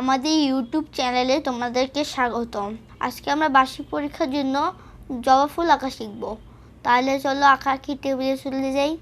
আমাদের ইউটিউব চ্যানেলে তোমাদেরকে স্বাগতম। আজকে আমরা বার্ষিক পরীক্ষার জন্য জবা ফুল আঁকা শিখব। তাহলে চলো আঁকি টেবিলে চলে যাই।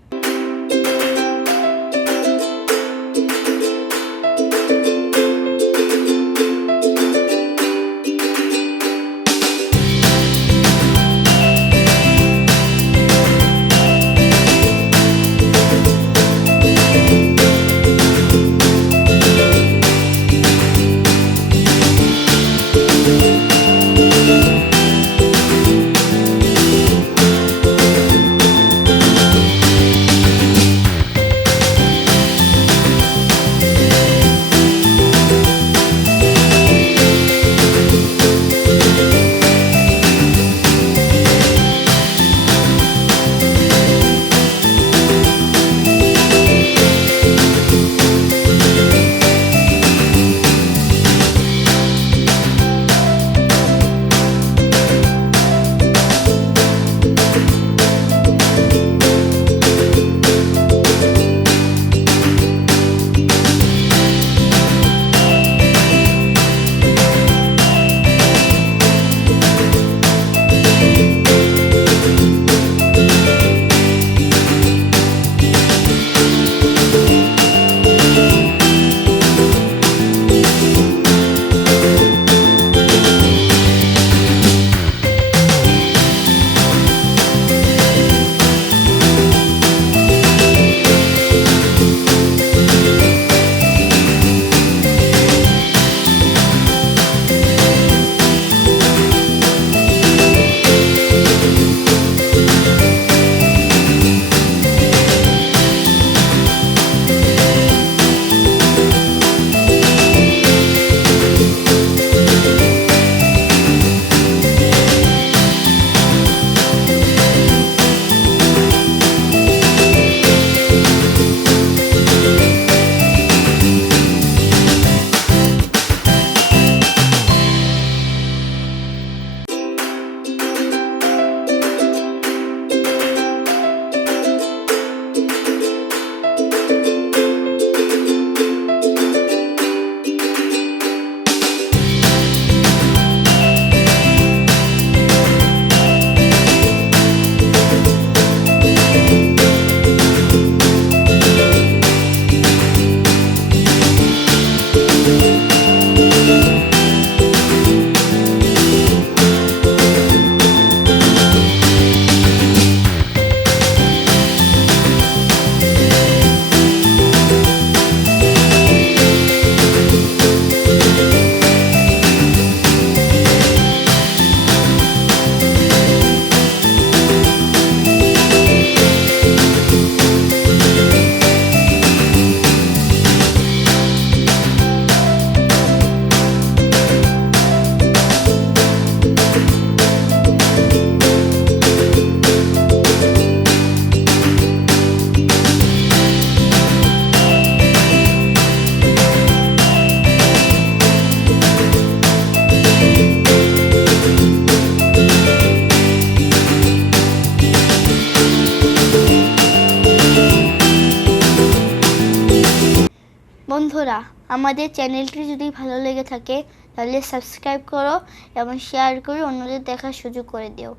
বন্ধুরা, আমাদের চ্যানেলটি যদি ভালো লেগে থাকে তাহলে সাবস্ক্রাইব করো এবং শেয়ার করে অন্যদের দেখার সুযোগ করে দিও।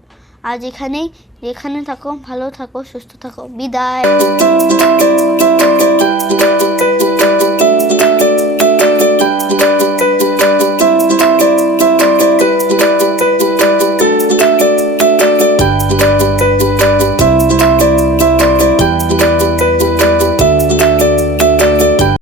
আজ যেখানে থাকো, ভালো থাকো, সুস্থ থাকো। বিদায়।